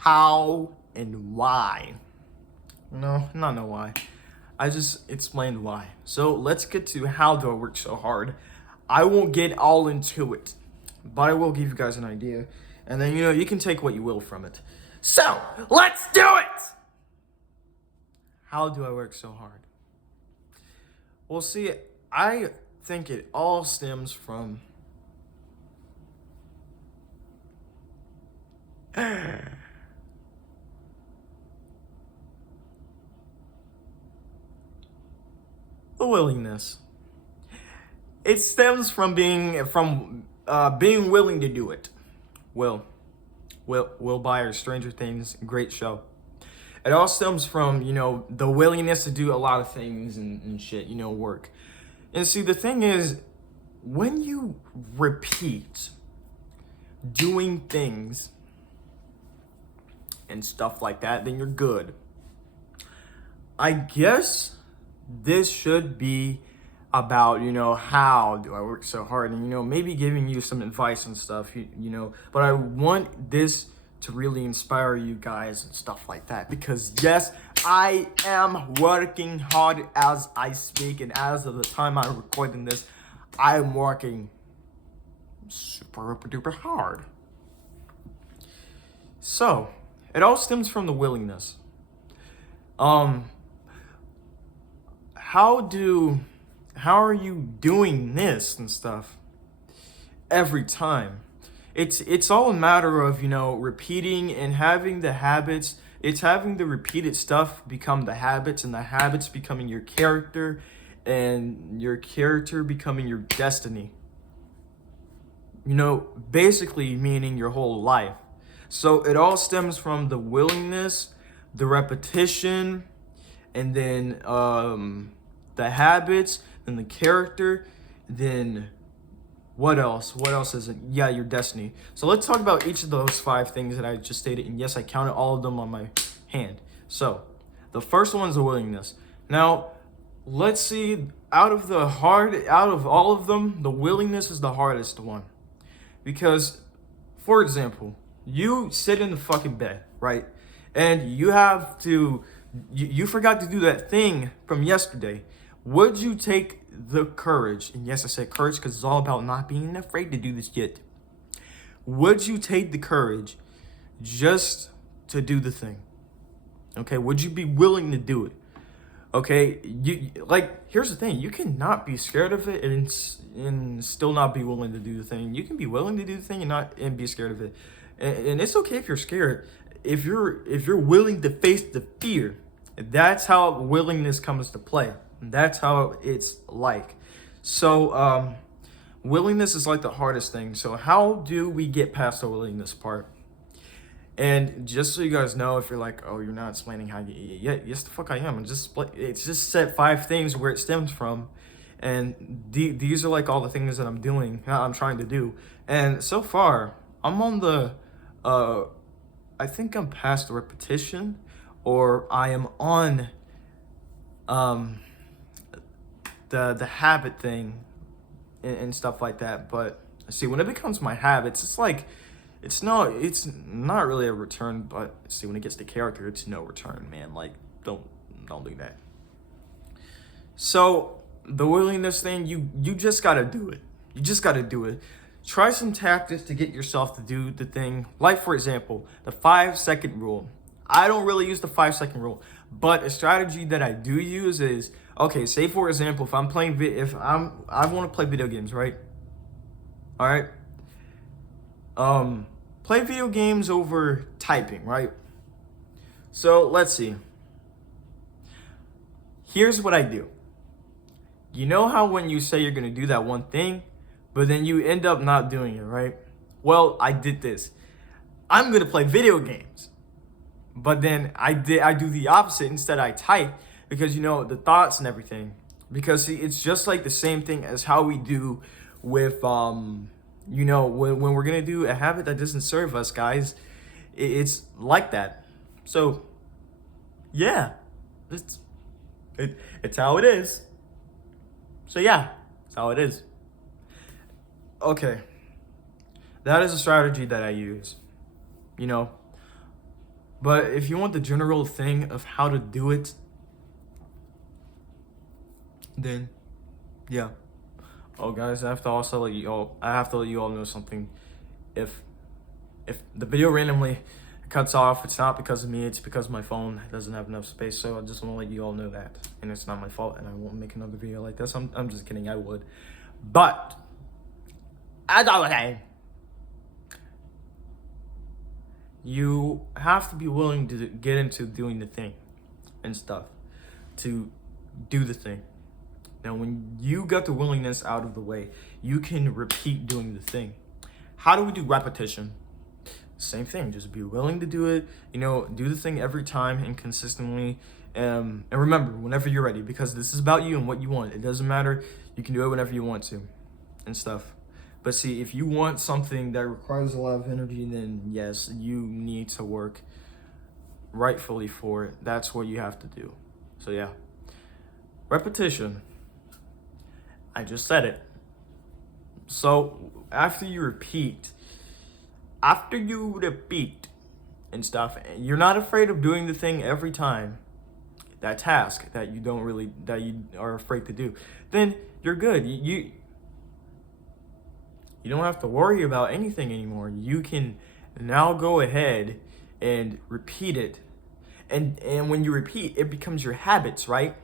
how and why. No, not know why. I just explained why. So let's get to how do I work so hard. I won't get all into it, but I will give you guys an idea. And then, you can take what you will from it. So, let's do it! How do I work so hard? Well, see, I think it all stems from the willingness. It stems from being willing to do it. Will Byers, Stranger Things, great show. It all stems from, the willingness to do a lot of things and shit, work. And see, the thing is, when you repeat doing things and stuff like that, then you're good. I guess this should be about, how do I work so hard and, maybe giving you some advice and stuff, but I want this to really inspire you guys and stuff like that because yes, I am working hard as I speak, and as of the time I'm recording this, I'm working super duper hard. So, it all stems from the willingness. How are you doing this and stuff every time? It's all a matter of, repeating and having the habits. It's having the repeated stuff become the habits, and the habits becoming your character, and your character becoming your destiny. Basically meaning your whole life. So it all stems from the willingness, the repetition, and then the habits, and the character, then what else? What else is it? Yeah, your destiny. So let's talk about each of those 5 things that I just stated. And yes, I counted all of them on my hand. So the first one is the willingness. Now, let's see, out of all of them, the willingness is the hardest one. Because, for example, you sit in the fucking bed, right? And you have to, you forgot to do that thing from yesterday. Would you take the courage, and yes, I said courage because it's all about not being afraid to do this shit. Would you take the courage just to do the thing? Okay, would you be willing to do it? Okay, here's the thing: you cannot be scared of it and still not be willing to do the thing. You can be willing to do the thing and be scared of it, and it's okay if you're scared. If you're willing to face the fear, that's how willingness comes to play. That's how it's like. So, willingness is like the hardest thing. So how do we get past the willingness part? And just so you guys know, if you're like, oh, you're not explaining how you, yeah, yes, the fuck I am. It's just set 5 things where it stems from. And these are like all the things that I'm trying to do. And so far, I'm on the, I think I'm past the repetition, or I am on, the habit thing and stuff like that. But see, when it becomes my habits, it's not really a return. But see, when it gets to character, it's no return, man. Like, don't do that. So the willingness thing, you just gotta do it. You just gotta do it. Try some tactics to get yourself to do the thing. Like, for example, the 5-second rule. I don't really use the 5-second rule, but a strategy that I do use is, okay, say for example, if I want to play video games, right? All right. Play video games over typing, right? So let's see. Here's what I do. You know how when you say you're gonna do that one thing, but then you end up not doing it, right? Well, I did this. I'm gonna play video games. But then I do the opposite. Instead, I type because, the thoughts and everything. Because, see, it's just like the same thing as how we do with, when we're going to do a habit that doesn't serve us, guys. It's like that. So, yeah, it's how it is. So, yeah, it's how it is. Okay. That is a strategy that I use. But if you want the general thing of how to do it, then yeah. Oh guys, I have to let you all know something. If the video randomly cuts off, it's not because of me, it's because my phone doesn't have enough space. So I just want to let you all know that. And it's not my fault, and I won't make another video like this. I'm just kidding, I would. But as I was saying, you have to be willing to get into doing the thing and stuff, to do the thing. Now, when you got the willingness out of the way, you can repeat doing the thing. How do we do repetition? Same thing, just be willing to do it, do the thing every time and consistently. And remember, whenever you're ready, because this is about you and what you want. It doesn't matter, you can do it whenever you want to and stuff. But see, if you want something that requires a lot of energy, then yes, you need to work rightfully for it. That's what you have to do. So yeah, repetition. I just said it. So after you repeat and stuff, you're not afraid of doing the thing every time, that task that you are afraid to do, then you're good. You don't have to worry about anything anymore. You can now go ahead and repeat it. And when you repeat, it becomes your habits, right?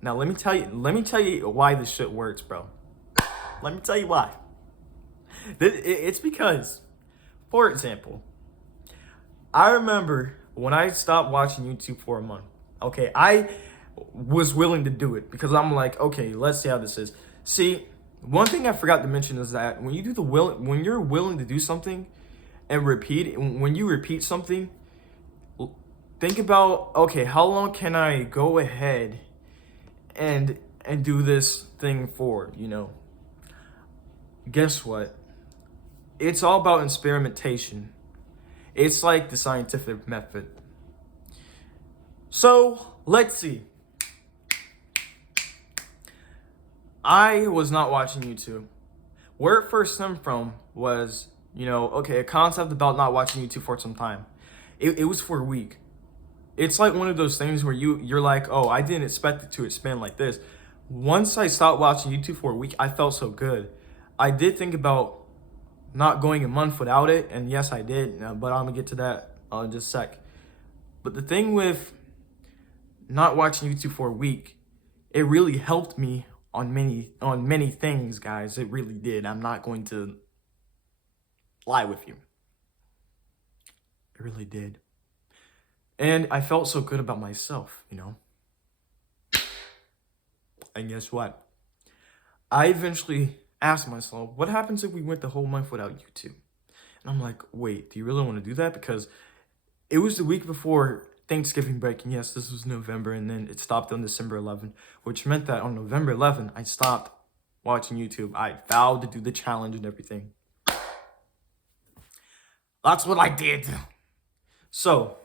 Now let me tell you why this shit works, bro. Let me tell you why. It's because, for example, I remember when I stopped watching YouTube for a month. Okay, I was willing to do it because I'm like, okay, let's see how this is. See, one thing I forgot to mention is that when you're willing to do something and when you repeat something, think about, okay, how long can I go ahead and do this thing for, Guess what? It's all about experimentation. It's like the scientific method. So, let's see. I was not watching YouTube. Where it first stemmed from was, a concept about not watching YouTube for some time. It was for a week. It's like one of those things where you're like, oh, I didn't expect it to expand like this. Once I stopped watching YouTube for a week, I felt so good. I did think about not going a month without it, and yes, I did, but I'm gonna get to that in just a sec. But the thing with not watching YouTube for a week, it really helped me on many things, guys. It really did. I'm not going to lie with you. It really did. And I felt so good about myself, And guess what? I eventually asked myself, what happens if we went the whole month without YouTube? And I'm like, wait, do you really want to do that? Because it was the week before Thanksgiving break, and yes, this was November, and then it stopped on December 11th, which meant that on November 11th, I stopped watching YouTube. I vowed to do the challenge and everything. That's what I did. So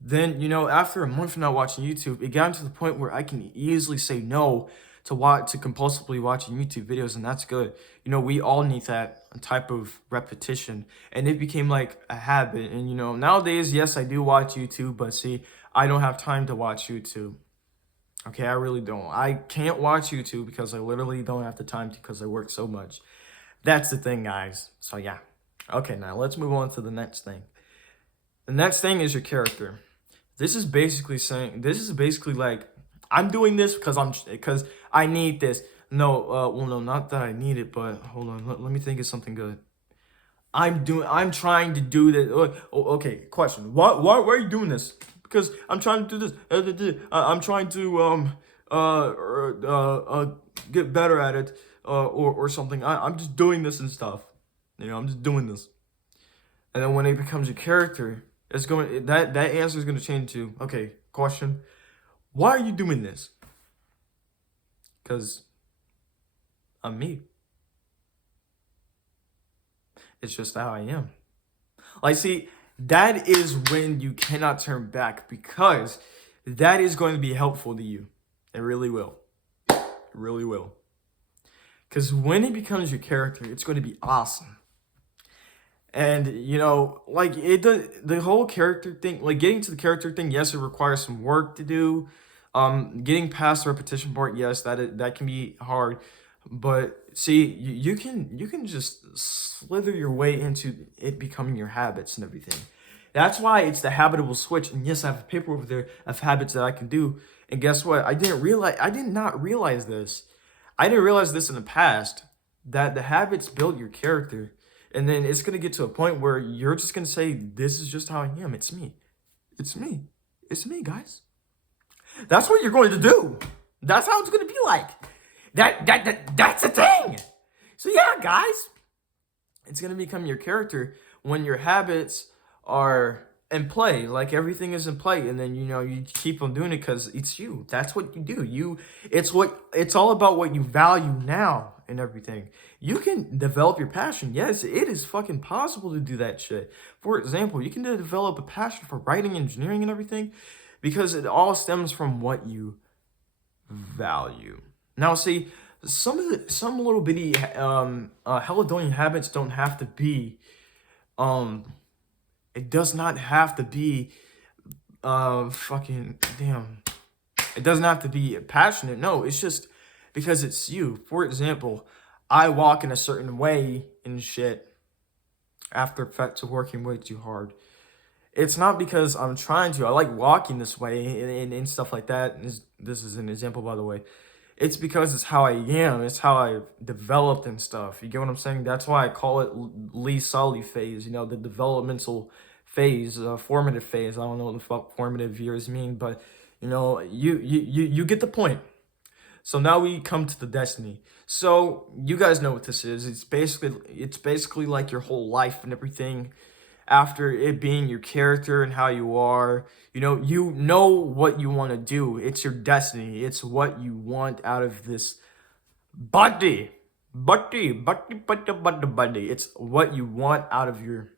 then, after a month of not watching YouTube, it got to the point where I can easily say no to compulsively watching YouTube videos, and that's good. We all need that type of repetition, and it became like a habit. And nowadays, yes, I do watch YouTube, but see, I don't have time to watch YouTube. Okay, I really don't. I can't watch YouTube because I literally don't have the time to, because I work so much. That's the thing, guys. So yeah. Okay, now let's move on to the next thing. The next thing is your character. This is basically like, I'm doing this because I need this. No, no, not that I need it, but hold on. Let me think of something good. I'm trying to do this. Okay, question. Why are you doing this? Because I'm trying to do this. I'm trying to get better at it, or something. I'm just doing this and stuff. I'm just doing this. And then when it becomes your character, that answer is going to change to, okay, question. Why are you doing this? Because I'm me. It's just how I am. Like, see, that is when you cannot turn back, because that is going to be helpful to you. It really will. It really will. Because when it becomes your character, it's going to be awesome. And like the whole character thing, like getting to the character thing, yes, it requires some work to do. Getting past the repetition part, yes, that can be hard. But see, you can just slither your way into it becoming your habits and everything. That's why it's the habitable switch. And yes, I have a paper over there of habits that I can do. And guess what? I did not realize this. I didn't realize this in the past, that the habits build your character. And then it's gonna get to a point where you're just gonna say, "This is just how I am. It's me. It's me. It's me, guys." That's what you're going to do. That's how it's gonna be like. That's a thing. So yeah, guys, it's gonna become your character when your habits are in play. Like everything is in play, and then you keep on doing it because it's you. That's what you do. It's all about what you value now and everything. You can develop your passion. Yes, it is fucking possible to do that shit. For example, you can develop a passion for writing, engineering, and everything because it all stems from what you value. Now, see, some little bitty Helldonian habits don't have to be um it does not have to be fucking damn. It doesn't have to be passionate. No, it's just because it's you. For example, I walk in a certain way and shit after effects of working way too hard. It's not because I'm trying to. I like walking this way and stuff like that. And this is an example, by the way. It's because it's how I am. It's how I developed and stuff. You get what I'm saying? That's why I call it Lee Solly phase. The developmental phase, formative phase. I don't know what the fuck formative years mean, but you get the point. So now we come to the destiny. So you guys know what this is. It's basically like your whole life and everything. After it being your character and how you are, you know what you want to do. It's your destiny. It's what you want out of this body. It's what you want out of your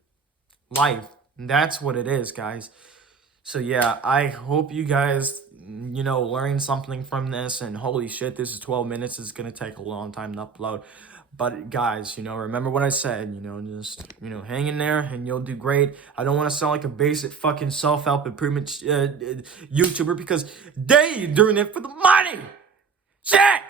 life. And that's what it is, guys. So yeah, I hope you guys, learn something from this. And holy shit, this is 12 minutes. It's gonna take a long time to upload. But guys, remember what I said. Just hang in there, and you'll do great. I don't want to sound like a basic fucking self-help improvement YouTuber because they doing it for the money. Shit.